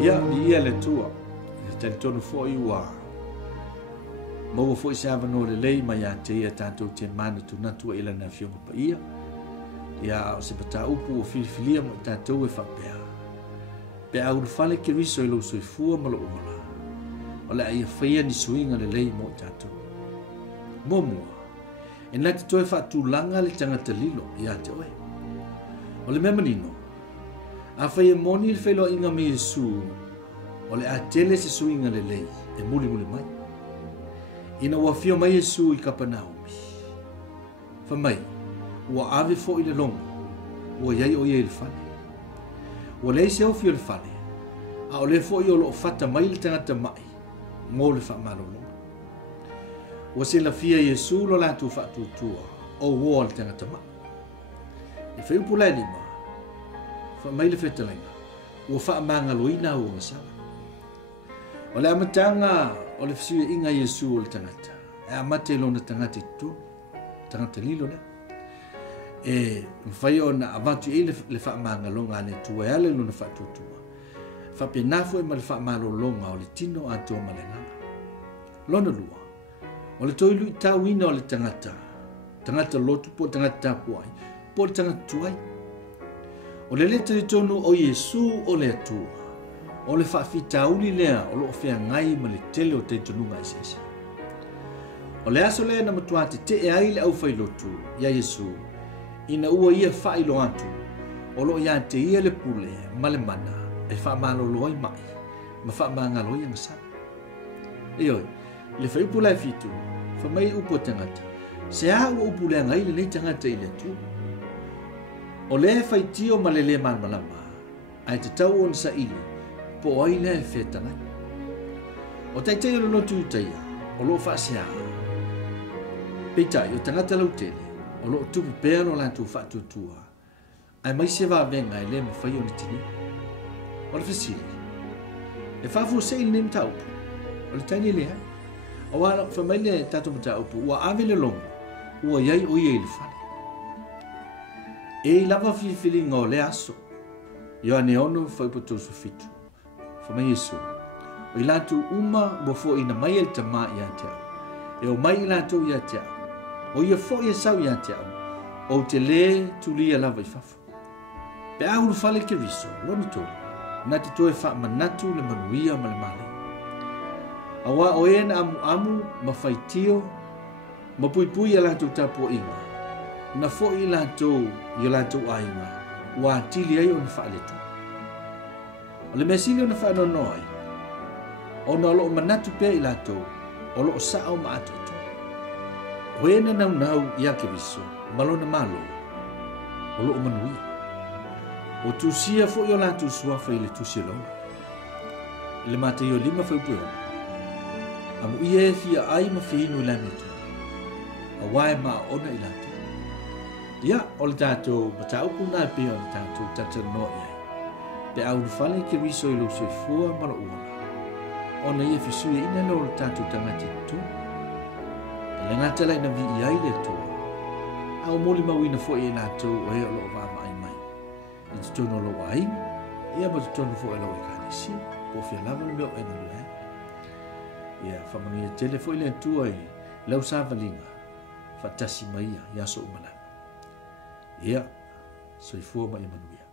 Ia ia le tua. Te tonu foi wa. Mo foi sa no le lei mai a te ia tanto te mana tu na tua ila na fionga pa ia. Ia se pata upu o filifilia mo tanto e fa pea. Pea u fale ke riso ilo so fua malo ola. Ola ia faia ni suinga le lei mo tanto. Momo. E na te toe fa tu langa le tangata lilo ia te oe. Ole me manino. A faia moni le felo inga me Yesu. Ole a tele se suinga le lei e muli mai. Ina ua fio mai Yesu I Kapanaumi. Fa mai, ua ave fo I le longo, ua iai o iai le fale. Ua lei se au fio le fale, a o le fo I o lo fata mai le tangata mai, ngō le fa malolonga. Ua se la fia Yesu lo latu fa tutua, o ua le tangata mai. E fai upu lai lima, fa mai le fetalainga, ua fa mangaloina ua ngasala. O le amatanga o le fisiwe inga Yesu o le tangata. E amate lona tangata tu, tangata lilo le. E mwhai o na avantu I le wha mangalonga ane tua e ale lona wha tutua. Wha pe nafu e ma le wha malolonga o le tino a tua malenganga. Lona lua. O le toilu I tauina o le tangata. Tangata lotu po tangata tapuai. Po le tangata tuai. O le leta le tonu o Yesu o le atua. O le whaafitauli lea o loo whea ngai ma le tele o te tonunga I sese. O le aso lea na matuate te e ai le au whailotu, ia Yesu, ina ua ia whailo atu, o loo ia te ia le pule, ma le mana, e whaamaloloi mai, ma whaamangaloi angasana. E oi, le whaipu lai fitu, whamai upo tangata, se a ua upu lea ngai le nei tangata I le tu. O le whaitio ma le le malmalama, ai te tau on sa ili, po ai le fetanga. O taitai o lotu utaia, o lo whaasea. Peitai o tangata lautele, o lo tupu pēr o lantu whaatutua. Ai mai se wā venga I le mawhai o ni tini. O le whasiri. E whaafu se ili nemi taupu. O le taini lea. O wā whamai le tato mata upu, ua ave le longo, ua iai o iei le whane. E lava whiwhiri ngō le aso. Io ane ono whaipotosu fitu. Whamai Yesu, o I lātou uma mo fo ina mai el tama I a te au. E o mai I lātou I a te au. O ia fo ia sau I a te au. O te le tulia lava I fafu. Pe auru fale ke riso, lona tōru. Na te toe wha manatu le manuia ma le male. Awa o e na amu ma whaitio, ma pui pui a lātou tapu inga. Na fo I lātou ainga. Wa tili ai o na whaaletu. O le mesili o na whaanono ai, o na loo manatu pēr I lātou, o loo sao ma atoto. O e na nau I ake viso, malona malo, o loo manuia. O tusia fo I o lātou suafa I le tusia loa. I le mate I o 5 whaupueona. Amu I e fia ai ma whinu I la metu. A wae ma ona I lātou. Ia, o le tātou mataupu nā pēr o le tātou tatanoa I ai. Pe au fale ke riso I lo se fua mara uana. Ona ia fisui ina lo le tatu tangati tu. Le ngata lai na vi I ai le tu. Au moli mawina fo I nā tu o hea lo vama ai mai. I te tono lo ai, ia ma te tono fo e lo I kanisi. Po fia lava le meo ena le hai. Ia, whamanu ia tele fo I le tu ai, lau sa valinga. Fatasi mai ia so umalanga. Ia, so I fua mai manuia.